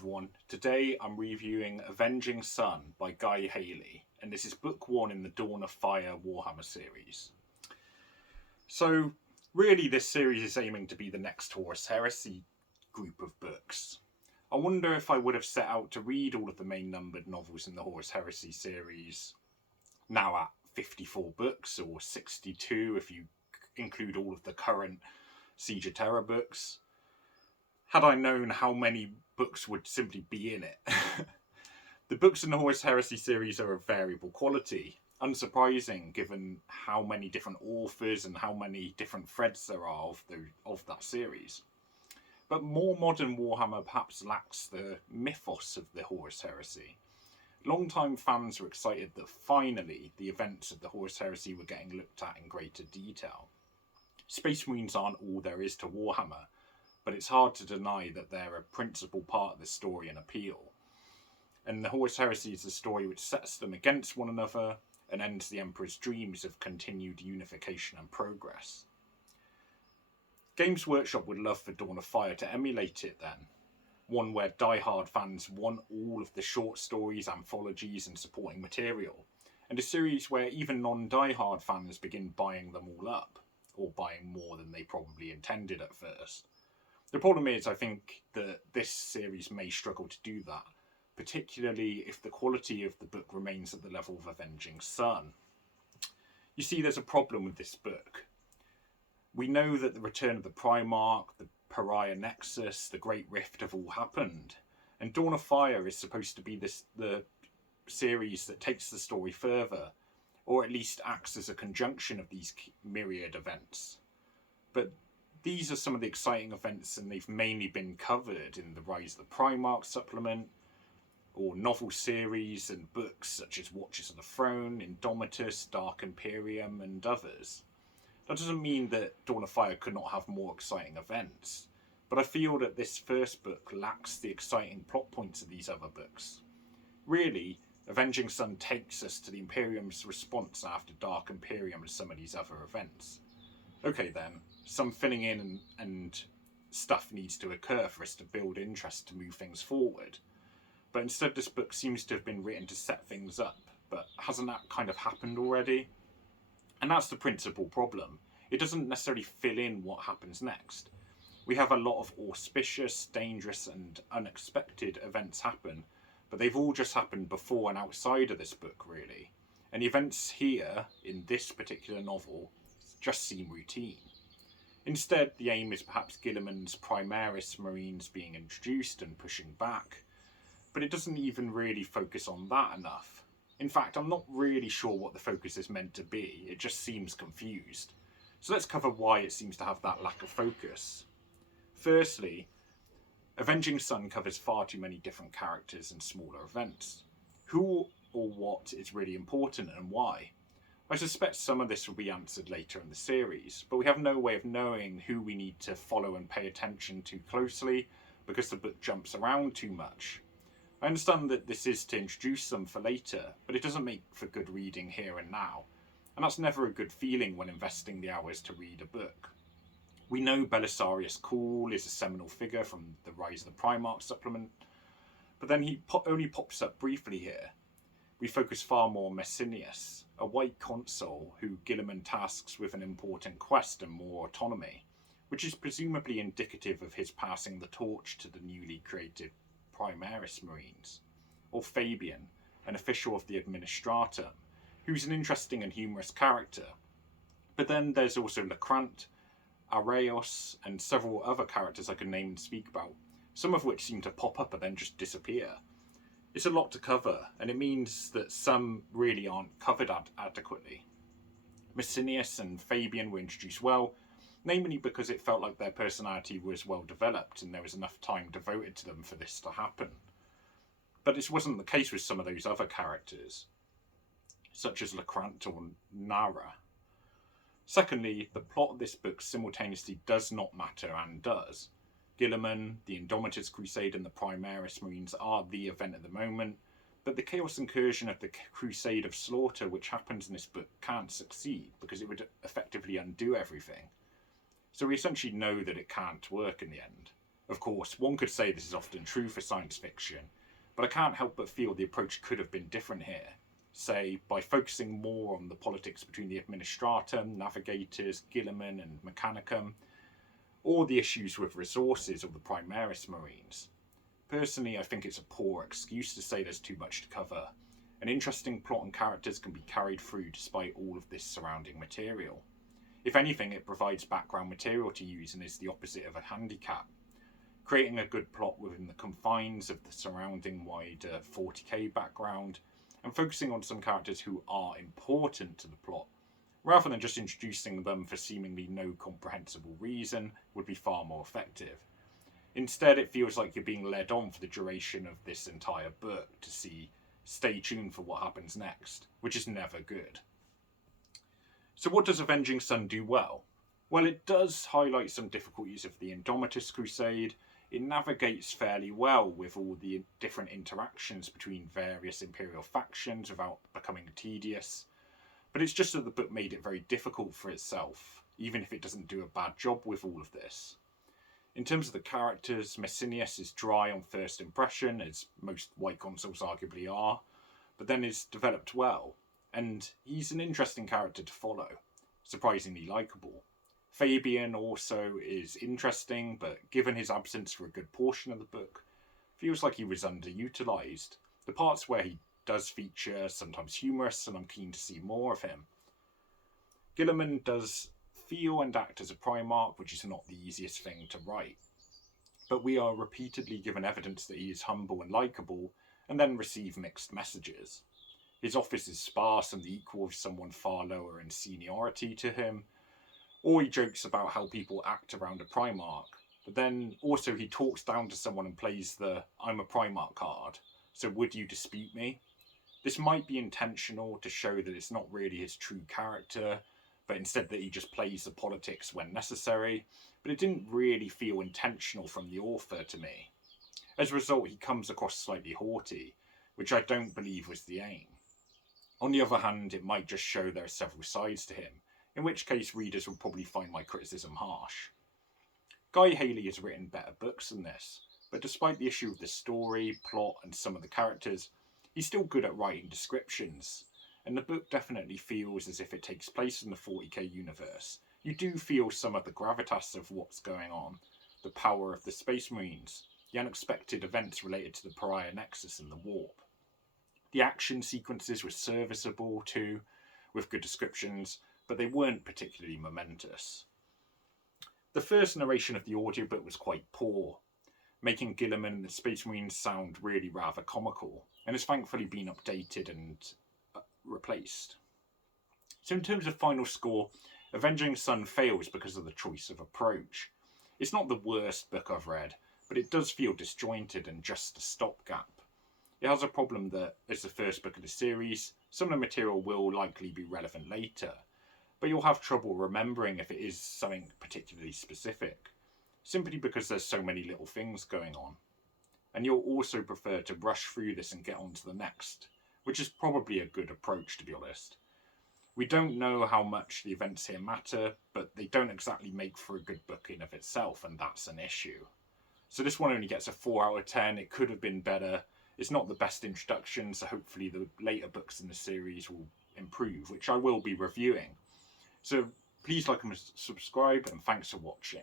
everyone. Today I'm reviewing Avenging Son by Guy Haley, and this is book one in the Dawn of Fire Warhammer series. So, really, this series is aiming to be the next Horus Heresy group of books. I wonder if I would have set out to read all of the main numbered novels in the Horus Heresy series, now at 54 books, or 62 if you include all of the current Siege of Terror books, had I known how many books would simply be in it. The books in the Horus Heresy series are of variable quality, unsurprising given how many different authors and how many different threads there are of that series. But more modern Warhammer perhaps lacks the mythos of the Horus Heresy. Long-time fans were excited that finally the events of the Horus Heresy were getting looked at in greater detail. Space Marines aren't all there is to Warhammer, but it's hard to deny that they're a principal part of the story and appeal. And the Horus Heresy is a story which sets them against one another and ends the Emperor's dreams of continued unification and progress. Games Workshop would love for Dawn of Fire to emulate it then. One where die-hard fans want all of the short stories, anthologies and supporting material. And a series where even non-die-hard fans begin buying them all up, or buying more than they probably intended at first. The problem is, I think, that this series may struggle to do that, particularly if the quality of the book remains at the level of Avenging Son. You see, there's a problem with this book. We know that the return of the Primarch, the Pariah Nexus, the Great Rift have all happened, and Dawn of Fire is supposed to be the series that takes the story further, or at least acts as a conjunction of these myriad events. But these are some of the exciting events, and they've mainly been covered in the Rise of the Primarch supplement, or novel series and books such as Watchers of the Throne, Indomitus, Dark Imperium, and others. That doesn't mean that Dawn of Fire could not have more exciting events, but I feel that this first book lacks the exciting plot points of these other books. Really, Avenging Son takes us to the Imperium's response after Dark Imperium and some of these other events. Okay then, some filling in and stuff needs to occur for us to build interest to move things forward. But instead this book seems to have been written to set things up, but hasn't that kind of happened already? And that's the principal problem. It doesn't necessarily fill in what happens next. We have a lot of auspicious, dangerous and unexpected events happen, but they've all just happened before and outside of this book really. And the events here, in this particular novel, just seem routine. Instead, the aim is perhaps Guilliman's Primaris Marines being introduced and pushing back, but it doesn't even really focus on that enough. In fact, I'm not really sure what the focus is meant to be, it just seems confused. So let's cover why it seems to have that lack of focus. Firstly, Avenging Son covers far too many different characters and smaller events. Who or what is really important and why? I suspect some of this will be answered later in the series, but we have no way of knowing who we need to follow and pay attention to closely because the book jumps around too much. I understand that this is to introduce them for later, but it doesn't make for good reading here and now, and that's never a good feeling when investing the hours to read a book. We know Belisarius Cawl is a seminal figure from the Rise of the Primarch supplement, but then he only pops up briefly here. We focus far more on Messinius, a white consul who Guilliman tasks with an important quest and more autonomy, which is presumably indicative of his passing the torch to the newly created Primaris Marines. Or Fabian, an official of the Administratum, who's an interesting and humorous character. But then there's also Lekrant, Areos, and several other characters I can name and speak about, some of which seem to pop up and then just disappear. It's a lot to cover, and it means that some really aren't covered adequately. Messinius and Fabian were introduced well, namely because it felt like their personality was well developed and there was enough time devoted to them for this to happen. But this wasn't the case with some of those other characters, such as Lekrant or Nara. Secondly, the plot of this book simultaneously does not matter and does. Guilliman, the Indomitus Crusade and the Primaris Marines are the event at the moment, but the Chaos Incursion of the Crusade of Slaughter which happens in this book can't succeed because it would effectively undo everything. So we essentially know that it can't work in the end. Of course, one could say this is often true for science fiction, but I can't help but feel the approach could have been different here. Say, by focusing more on the politics between the Administratum, Navigators, Guilliman and Mechanicum, or the issues with resources of the Primaris Marines. Personally, I think it's a poor excuse to say there's too much to cover. An interesting plot and characters can be carried through despite all of this surrounding material. If anything, it provides background material to use and is the opposite of a handicap. Creating a good plot within the confines of the surrounding wider 40k background, and focusing on some characters who are important to the plot, rather than just introducing them for seemingly no comprehensible reason, would be far more effective. Instead, it feels like you're being led on for the duration of this entire book to see stay tuned for what happens next, which is never good. So what does Avenging Son do well? Well, it does highlight some difficulties of the Indomitus Crusade. It navigates fairly well with all the different interactions between various Imperial factions without becoming tedious. But it's just that the book made it very difficult for itself, even if it doesn't do a bad job with all of this. In terms of the characters, Messinius is dry on first impression, as most white consoles arguably are, but then is developed well, and he's an interesting character to follow, surprisingly likeable. Fabian also is interesting, but given his absence for a good portion of the book, feels like he was underutilised. The parts where he does feature, sometimes humorous, and I'm keen to see more of him. Guilliman does feel and act as a Primarch, which is not the easiest thing to write. But we are repeatedly given evidence that he is humble and likeable, and then receive mixed messages. His office is sparse and the equal of someone far lower in seniority to him, or he jokes about how people act around a Primarch, but then also he talks down to someone and plays the "I'm a Primarch" card, so would you dispute me? This might be intentional to show that it's not really his true character, but instead that he just plays the politics when necessary, but it didn't really feel intentional from the author to me. As a result, he comes across slightly haughty, which I don't believe was the aim. On the other hand, it might just show there are several sides to him, in which case readers will probably find my criticism harsh. Guy Haley has written better books than this, but despite the issue of the story, plot and some of the characters, he's still good at writing descriptions, and the book definitely feels as if it takes place in the 40k universe. You do feel some of the gravitas of what's going on, the power of the Space Marines, the unexpected events related to the Pariah Nexus and the Warp. The action sequences were serviceable too, with good descriptions, but they weren't particularly momentous. The first narration of the audiobook was quite poor, making Guilliman and the Space Marines sound really rather comical, and has thankfully been updated and replaced. So in terms of final score, Avenging Son fails because of the choice of approach. It's not the worst book I've read, but it does feel disjointed and just a stopgap. It has a problem that, as the first book of the series, some of the material will likely be relevant later, but you'll have trouble remembering if it is something particularly specific, simply because there's so many little things going on. And you'll also prefer to rush through this and get on to the next, which is probably a good approach, to be honest. We don't know how much the events here matter, but they don't exactly make for a good book in of itself, and that's an issue. So this one only gets a 4 out of 10. It could have been better. It's not the best introduction, so hopefully the later books in the series will improve, which I will be reviewing. So please like and subscribe, and thanks for watching.